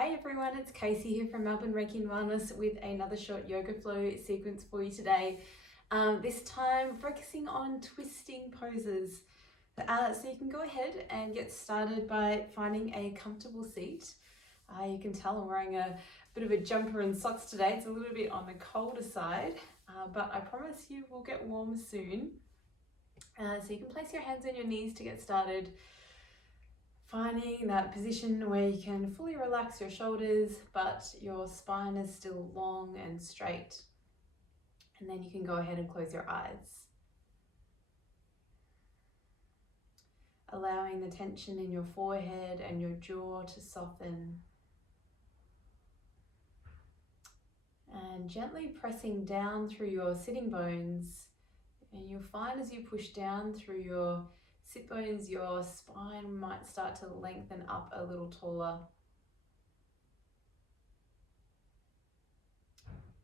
Hey everyone, it's Casey here from Melbourne Reiki and Wellness with another short yoga flow sequence for you today. This time focusing on twisting poses. So you can go ahead and get started by finding a comfortable seat. You can tell I'm wearing a bit of a jumper and socks today. It's a little bit on the colder side, but I promise you will get warm soon. So you can place your hands on your knees to get started. Finding that position where you can fully relax your shoulders, but your spine is still long and straight. And then you can go ahead and close your eyes. Allowing the tension in your forehead and your jaw to soften. And gently pressing down through your sitting bones. And you'll find as you push down through your sit bones, your spine might start to lengthen up a little taller.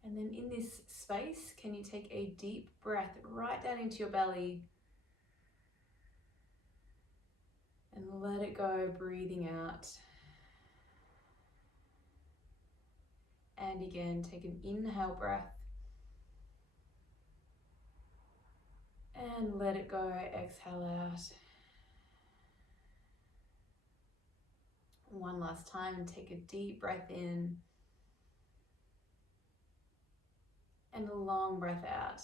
And then in this space, can you take a deep breath right down into your belly and let it go, breathing out. And again, take an inhale breath and let it go, exhale out. One last time, take a deep breath in and a long breath out.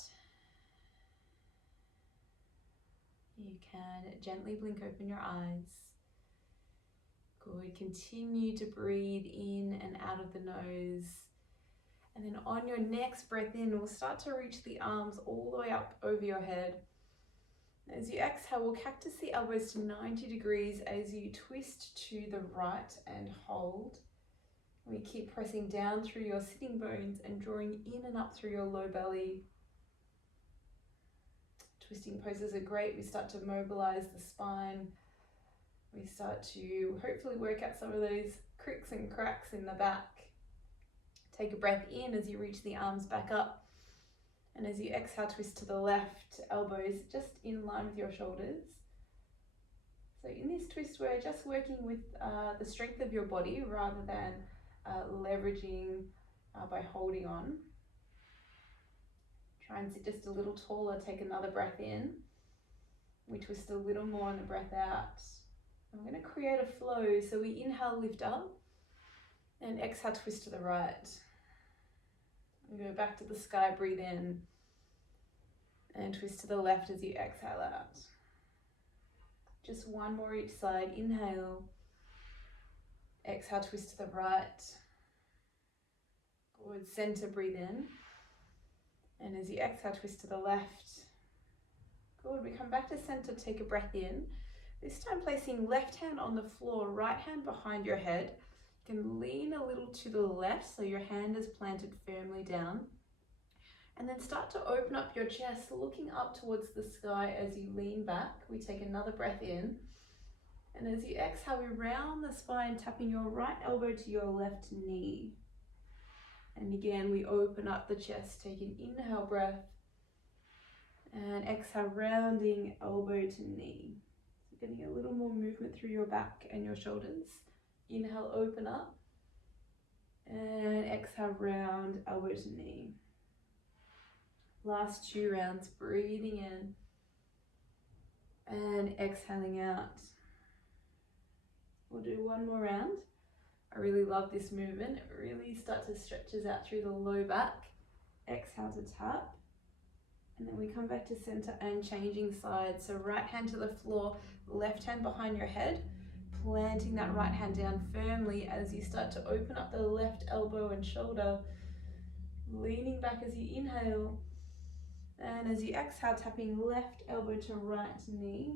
You can gently blink open your eyes. Good, continue to breathe in and out of the nose. And then on your next breath in, we'll start to reach the arms all the way up over your head. As you exhale, we'll cactus the elbows to 90 degrees as you twist to the right and hold. We keep pressing down through your sitting bones and drawing in and up through your low belly. Twisting poses are great. We start to mobilize the spine. We start to hopefully work out some of those cricks and cracks in the back. Take a breath in as you reach the arms back up. And as you exhale, twist to the left, elbows just in line with your shoulders. So in this twist, we're just working with the strength of your body rather than leveraging by holding on. Try and sit just a little taller, take another breath in. We twist a little more on the breath out. I'm going to create a flow, so we inhale, lift up, and exhale, twist to the right. We go back to the sky, breathe in, and twist to the left as you exhale out. Just one more each side. Inhale, exhale, twist to the right. Good, center, breathe in. And as you exhale, twist to the left. Good, we come back to center, take a breath in. This time placing left hand on the floor, right hand behind your head. You can lean a little to the left so your hand is planted firmly down. And then start to open up your chest, looking up towards the sky as you lean back. We take another breath in. And as you exhale, we round the spine, tapping your right elbow to your left knee. And again, we open up the chest, take an inhale breath. And exhale, rounding elbow to knee. So getting a little more movement through your back and your shoulders. Inhale, open up. And exhale, round elbow to knee. Last 2 rounds, breathing in and exhaling out. We'll do one more round. I really love this movement. It really starts to stretch us out through the low back. Exhale to tap. And then we come back to center and changing sides. So right hand to the floor, left hand behind your head, planting that right hand down firmly as you start to open up the left elbow and shoulder, leaning back as you inhale. And as you exhale, tapping left elbow to right knee.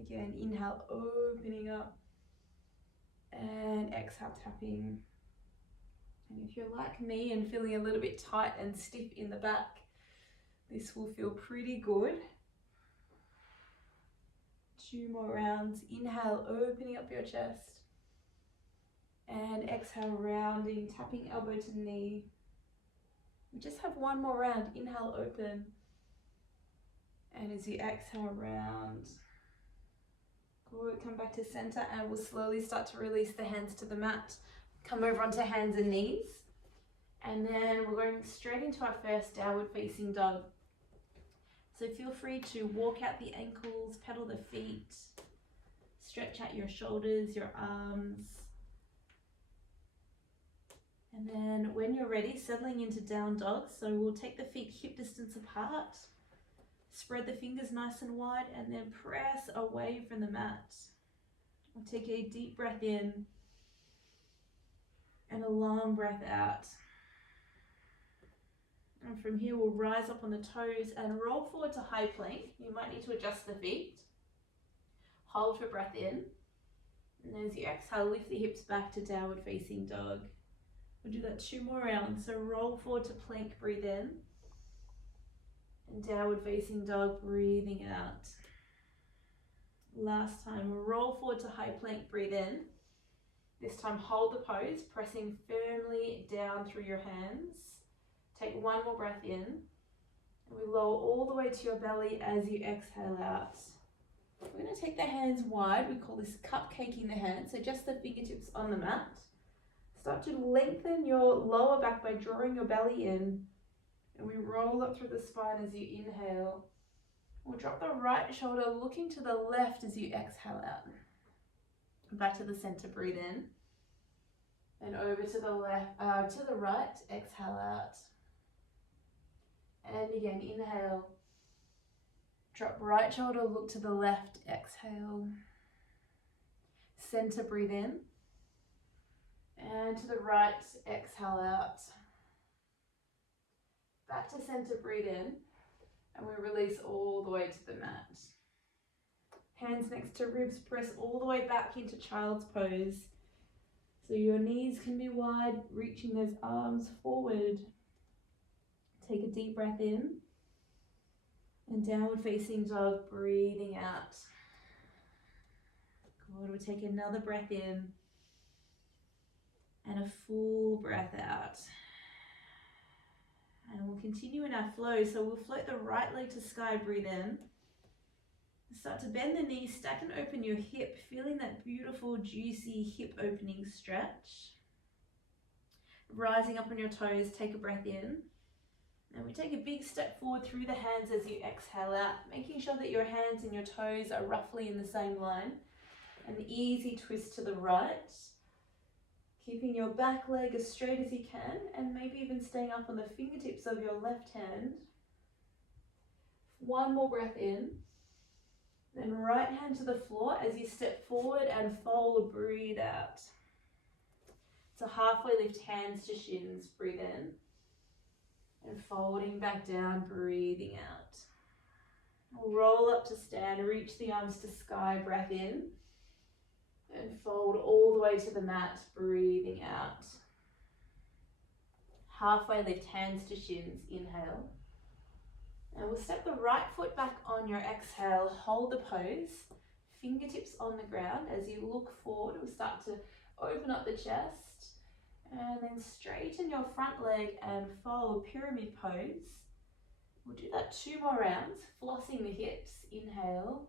Again, inhale, opening up. And exhale, tapping. And if you're like me and feeling a little bit tight and stiff in the back, this will feel pretty good. 2 more rounds. Inhale, opening up your chest. And exhale, rounding, tapping elbow to knee. We just have one more round. Inhale, open. And as you exhale, round. Good, come back to center and we'll slowly start to release the hands to the mat. Come over onto hands and knees. And then we're going straight into our first downward facing dog. So feel free to walk out the ankles, pedal the feet, stretch out your shoulders, your arms. And then when you're ready, settling into down dog. So we'll take the feet hip distance apart, spread the fingers nice and wide, and then press away from the mat. We'll take a deep breath in and a long breath out. And from here, we'll rise up on the toes and roll forward to high plank. You might need to adjust the feet. Hold for breath in. And as you exhale, lift the hips back to downward facing dog. We'll do that 2 more rounds. So roll forward to plank, breathe in. And downward facing dog, breathing out. Last time, roll forward to high plank, breathe in. This time, hold the pose, pressing firmly down through your hands. Take 1 more breath in, and we lower all the way to your belly as you exhale out. We're going to take the hands wide. We call this cupcaking the hands, so just the fingertips on the mat. Start to lengthen your lower back by drawing your belly in, and we roll up through the spine as you inhale. We'll drop the right shoulder looking to the left as you exhale out. Back to the center, breathe in, and over to the left, to the right, exhale out. And again, inhale, drop right shoulder, look to the left, exhale. Center, breathe in. And to the right, exhale out. Back to center, breathe in. And we release all the way to the mat. Hands next to ribs, press all the way back into child's pose. So your knees can be wide, reaching those arms forward. Take a deep breath in, and downward facing dog, breathing out. Good, we'll take another breath in, and a full breath out. And we'll continue in our flow, so we'll float the right leg to sky, breathe in. Start to bend the knees, stack and open your hip, feeling that beautiful, juicy hip opening stretch. Rising up on your toes, take a breath in. And we take a big step forward through the hands as you exhale out, making sure that your hands and your toes are roughly in the same line. An easy twist to the right, keeping your back leg as straight as you can, and maybe even staying up on the fingertips of your left hand. 1 more breath in, then right hand to the floor as you step forward and fold, breathe out. So halfway lift, hands to shins, breathe in. And folding back down, breathing out. Roll up to stand, reach the arms to sky, breath in. And fold all the way to the mat, breathing out. Halfway lift, hands to shins, inhale. And we'll step the right foot back on your exhale, hold the pose, fingertips on the ground. As you look forward, we'll start to open up the chest. And then straighten your front leg and fold, pyramid pose. We'll do that 2 more rounds, flossing the hips, inhale.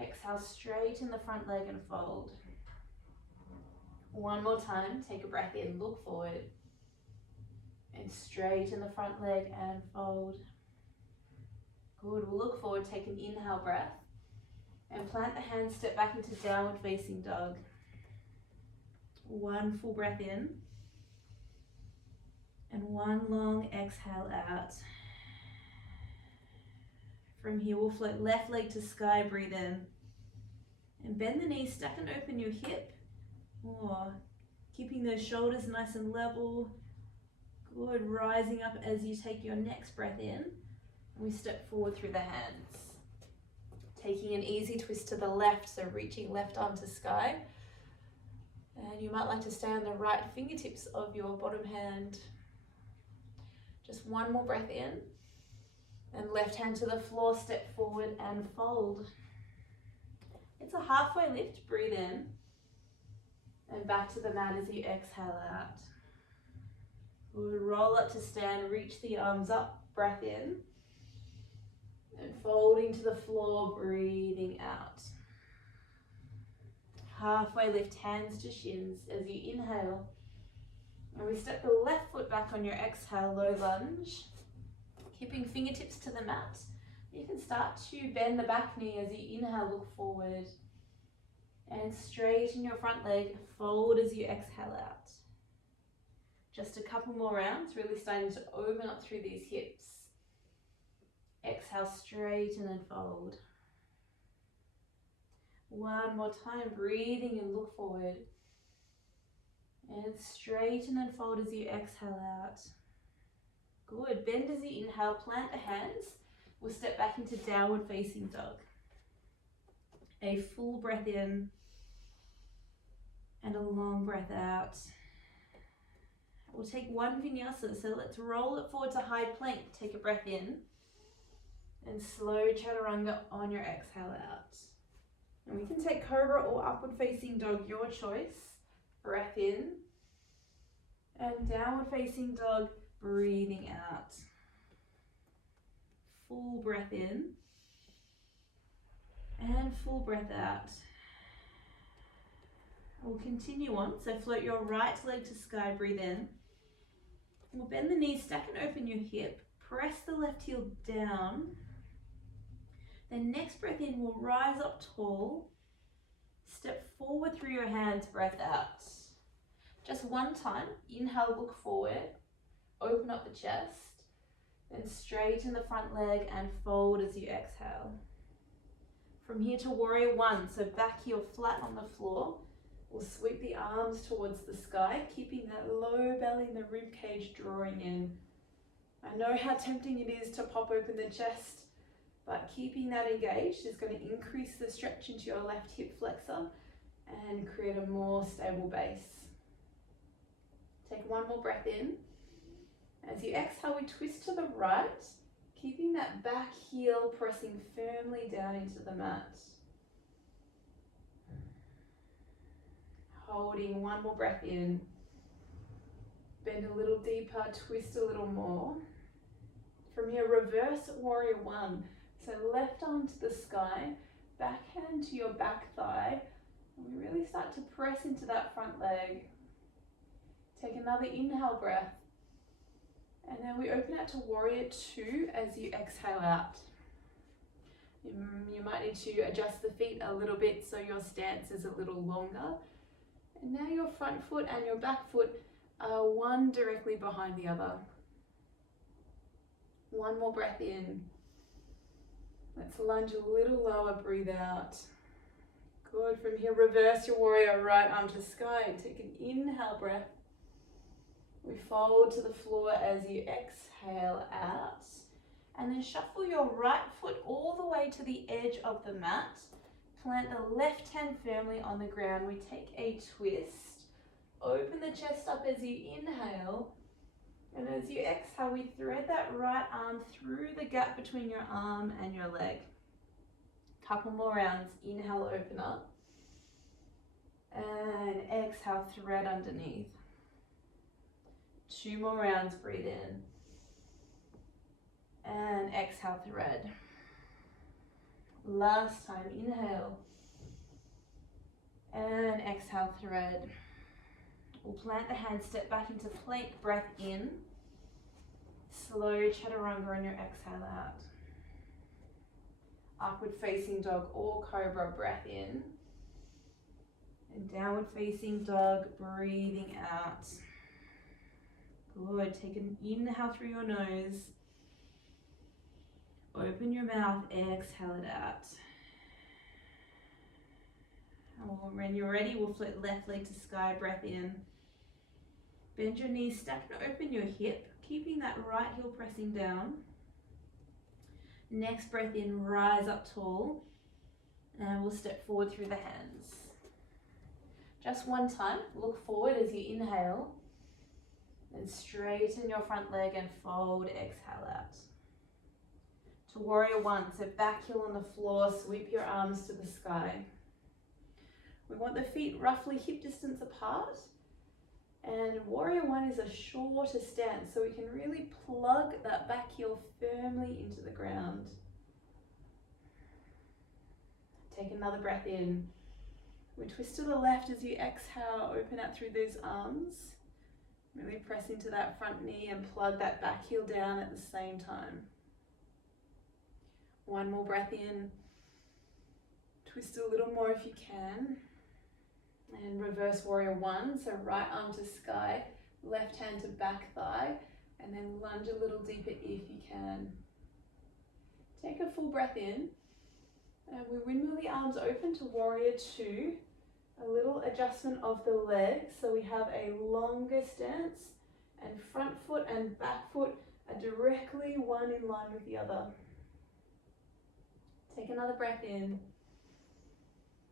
Exhale, straighten the front leg and fold. 1 more time, take a breath in, look forward. And straighten the front leg and fold. Good, we'll look forward, take an inhale breath. And plant the hands, step back into downward facing dog. 1 full breath in, and 1 long exhale out. From here, we'll float left leg to sky, breathe in. And bend the knees, stack and open your hip. More. Keeping those shoulders nice and level. Good, rising up as you take your next breath in. And we step forward through the hands. Taking an easy twist to the left, so reaching left arm to sky. And you might like to stay on the right fingertips of your bottom hand. Just 1 more breath in. And left hand to the floor, step forward and fold. It's a halfway lift, breathe in. And back to the mat as you exhale out. We'll roll up to stand, reach the arms up, breath in. And folding to the floor, breathing out. Halfway lift, hands to shins as you inhale. And we step the left foot back on your exhale, low lunge. Keeping fingertips to the mat. You can start to bend the back knee as you inhale, look forward. And straighten your front leg, fold as you exhale out. Just a couple more rounds, really starting to open up through these hips. Exhale, straighten and fold. One more time, breathing and look forward. And straighten and fold as you exhale out. Good, bend as you inhale, plant the hands. We'll step back into downward facing dog. A full breath in and a long breath out. We'll take one vinyasa, so let's roll it forward to high plank. Take a breath in and slow chaturanga on your exhale out. And we can take cobra or upward facing dog, your choice. Breath in and downward facing dog, breathing out. Full breath in and full breath out. We'll continue on, so float your right leg to sky, breathe in. We'll bend the knees, stack and open your hip, press the left heel down. Then next breath in, we'll rise up tall, step forward through your hands, breath out. Just one time, inhale, look forward, open up the chest, then straighten the front leg and fold as you exhale. From here to warrior one, so back heel flat on the floor. We'll sweep the arms towards the sky, keeping that low belly and the rib cage drawing in. I know how tempting it is to pop open the chest, but keeping that engaged is going to increase the stretch into your left hip flexor and create a more stable base. Take one more breath in. As you exhale, we twist to the right, keeping that back heel pressing firmly down into the mat. Holding one more breath in. Bend a little deeper, twist a little more. From here, reverse warrior one. So left arm to the sky, back hand to your back thigh. And we really start to press into that front leg. Take another inhale breath. And then we open out to warrior two as you exhale out. You might need to adjust the feet a little bit so your stance is a little longer. And now your front foot and your back foot are one directly behind the other. One more breath in. Let's lunge a little lower, breathe out. Good, from here reverse your warrior, right arm to sky. Take an inhale breath. We fold to the floor as you exhale out. And then shuffle your right foot all the way to the edge of the mat. Plant the left hand firmly on the ground. We take a twist. Open the chest up as you inhale. And as you exhale, we thread that right arm through the gap between your arm and your leg. Couple more rounds. Inhale, open up. And exhale, thread underneath. 2 more rounds, breathe in. And exhale, thread. Last time, inhale. And exhale, thread. We'll plant the hands, step back into plank, breath in. Slow chaturanga on your exhale out. Upward facing dog or cobra, breath in. And downward facing dog, breathing out. Good, take an inhale through your nose. Open your mouth, exhale it out. And when you're ready, we'll float left leg to sky, breath in. Bend your knees, stack and open your hip, keeping that right heel pressing down. Next breath in, rise up tall. And we'll step forward through the hands. Just one time, look forward as you inhale. Then straighten your front leg and fold, exhale out. To warrior one, so back heel on the floor, sweep your arms to the sky. We want the feet roughly hip distance apart. And warrior one is a shorter stance, so we can really plug that back heel firmly into the ground. Take another breath in. We twist to the left as you exhale, open out through those arms. Really press into that front knee and plug that back heel down at the same time. One more breath in. Twist a little more if you can. And reverse warrior one. So right arm to sky, left hand to back thigh, and then lunge a little deeper if you can. Take a full breath in. And we windmill the arms open to warrior two. A little adjustment of the legs, so we have a longer stance, and front foot and back foot are directly one in line with the other. Take another breath in.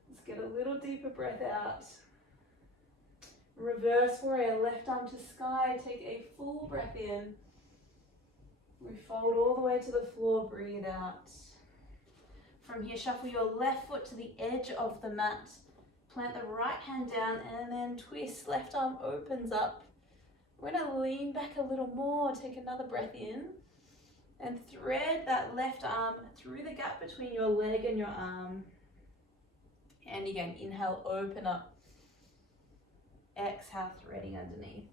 Let's get a little deeper breath out. Reverse warrior, left arm to sky, take a full breath in. We fold all the way to the floor, breathe out. From here, shuffle your left foot to the edge of the mat. Plant the right hand down and then twist, left arm opens up. We're going to lean back a little more, take another breath in and thread that left arm through the gap between your leg and your arm. And again, inhale, open up. Exhale, threading underneath.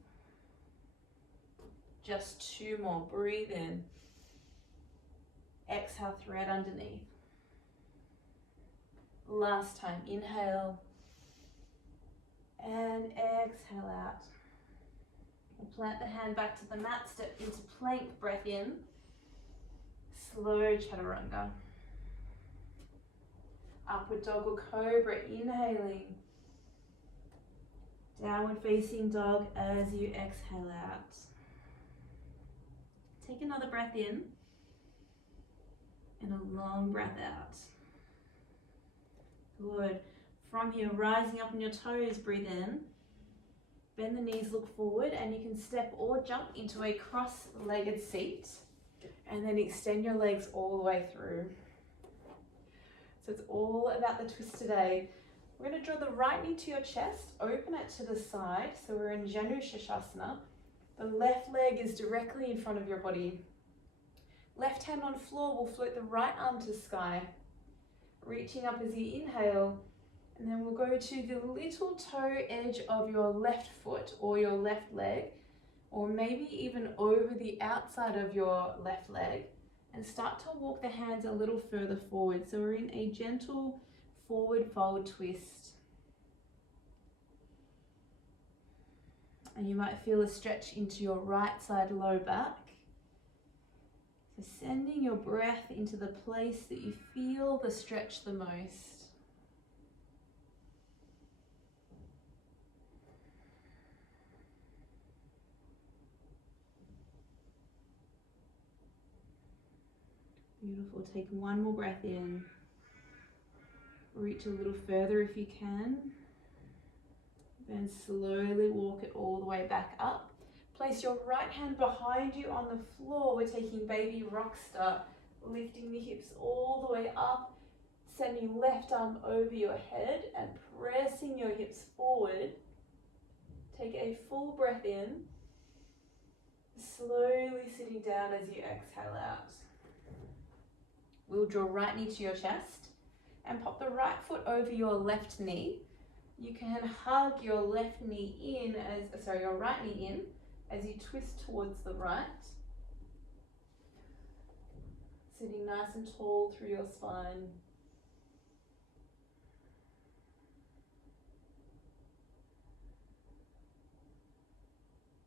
Just two more, breathe in. Exhale, thread underneath. Last time, inhale. And exhale out. We'll plant the hand back to the mat, step into plank, breath in. Slow chaturanga. Upward dog or cobra, inhaling. Downward facing dog as you exhale out. Take another breath in and a long breath out. Good. From here, rising up on your toes, breathe in. Bend the knees, look forward, and you can step or jump into a cross-legged seat. And then extend your legs all the way through. So it's all about the twist today. We're going to draw the right knee to your chest, open it to the side. So we're in Janu Shasana. The left leg is directly in front of your body. Left hand on floor will float the right arm to sky. Reaching up as you inhale. And then we'll go to the little toe edge of your left foot or your left leg, or maybe even over the outside of your left leg, and start to walk the hands a little further forward. So we're in a gentle forward fold twist. And you might feel a stretch into your right side low back. So sending your breath into the place that you feel the stretch the most. Beautiful. Take one more breath in. Reach a little further if you can. Then slowly walk it all the way back up. Place your right hand behind you on the floor. We're taking baby rock star, lifting the hips all the way up, sending left arm over your head and pressing your hips forward. Take a full breath in, slowly sitting down as you exhale out. We'll draw right knee to your chest and pop the right foot over your left knee. You can hug your left knee in your right knee in as you twist towards the right. Sitting nice and tall through your spine.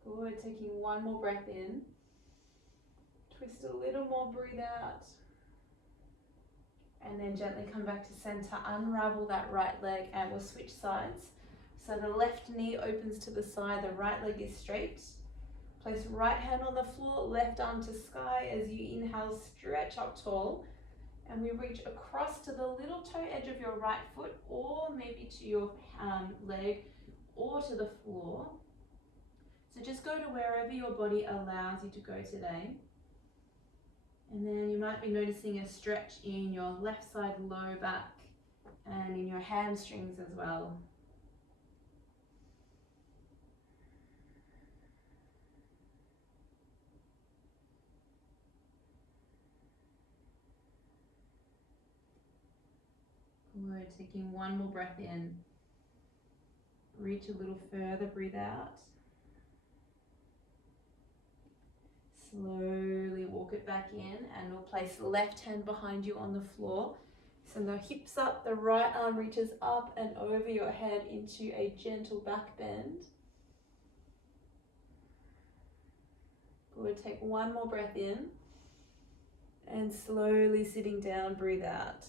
Good, taking one more breath in. Twist a little more, breathe out. And then gently come back to center, unravel that right leg, and we'll switch sides. So the left knee opens to the side, the right leg is straight. Place right hand on the floor, left arm to sky. As you inhale, stretch up tall. And we reach across to the little toe edge of your right foot, or maybe to your leg, or to the floor. So just go to wherever your body allows you to go today. And then you might be noticing a stretch in your left side low back and in your hamstrings as well. Good, taking one more breath in. Reach a little further, breathe out. Slowly walk it back in, and we'll place the left hand behind you on the floor. Send the hips up, the right arm reaches up and over your head into a gentle back bend. Good, take one more breath in. And slowly sitting down, breathe out.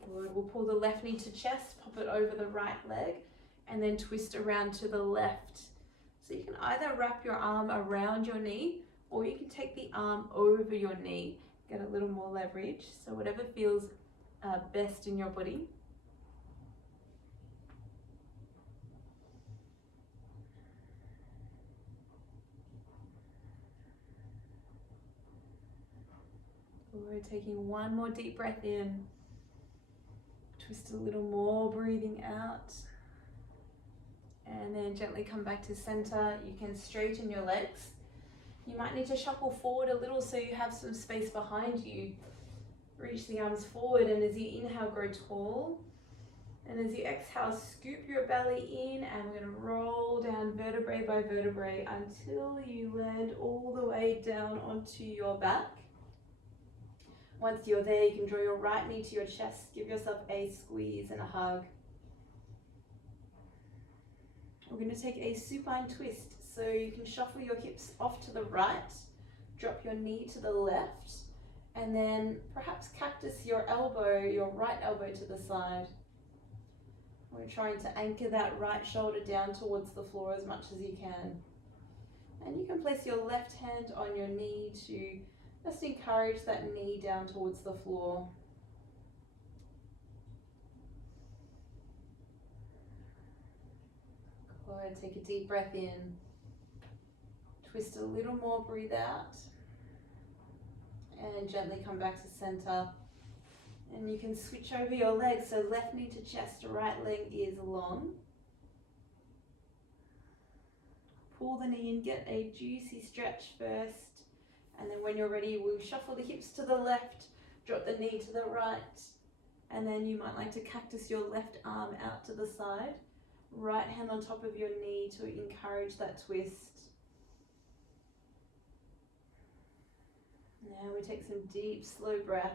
Good, we'll pull the left knee to chest, pop it over the right leg, and then twist around to the left. So you can either wrap your arm around your knee, or you can take the arm over your knee, get a little more leverage. So whatever feels best in your body. We're taking one more deep breath in. Twist a little more, breathing out. And then gently come back to center. You can straighten your legs. You might need to shuffle forward a little so you have some space behind you. Reach the arms forward, and as you inhale, grow tall. And as you exhale, scoop your belly in, and we're going to roll down vertebrae by vertebrae until you land all the way down onto your back. Once you're there, you can draw your right knee to your chest, give yourself a squeeze and a hug. We're going to take a supine twist, so you can shuffle your hips off to the right, drop your knee to the left, and then perhaps cactus your elbow, your right elbow to the side. We're trying to anchor that right shoulder down towards the floor as much as you can. And you can place your left hand on your knee to just encourage that knee down towards the floor. Good, take a deep breath in. Twist a little more, breathe out. And gently come back to center. And you can switch over your legs, so left knee to chest, right leg is long. Pull the knee in, get a juicy stretch first. And then when you're ready, we'll shuffle the hips to the left, drop the knee to the right. And then you might like to cactus your left arm out to the side. Right hand on top of your knee to encourage that twist. Now we take some deep, slow breaths.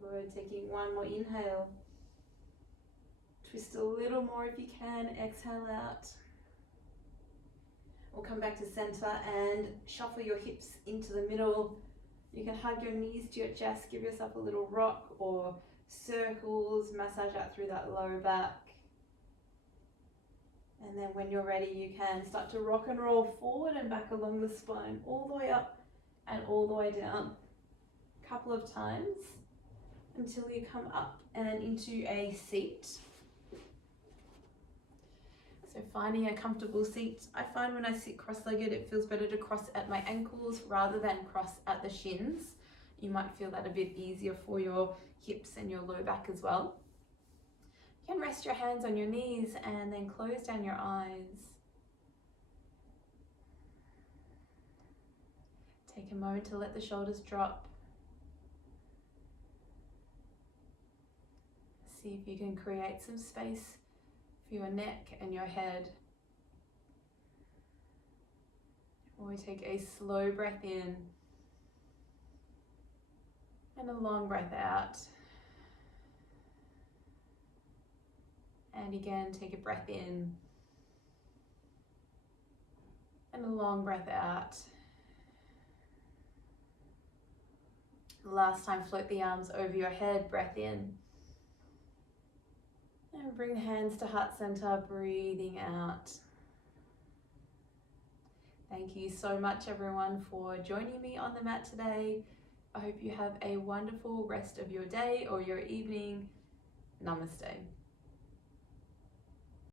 Good, taking one more inhale. Twist a little more if you can, exhale out. We'll come back to center and shuffle your hips into the middle. You can hug your knees to your chest, give yourself a little rock or circles, massage out through that lower back. And then when you're ready, you can start to rock and roll forward and back along the spine, all the way up and all the way down. A couple of times until you come up and into a seat. So finding a comfortable seat. I find when I sit cross-legged, it feels better to cross at my ankles rather than cross at the shins. You might feel that a bit easier for your hips and your low back as well. You can rest your hands on your knees and then close down your eyes. Take a moment to let the shoulders drop. See if you can create some space for your neck and your head. We take a slow breath in and a long breath out. And again, take a breath in and a long breath out. Last time, float the arms over your head, breath in. And bring the hands to heart center, breathing out. Thank you so much, everyone, for joining me on the mat today. I hope you have a wonderful rest of your day or your evening. Namaste.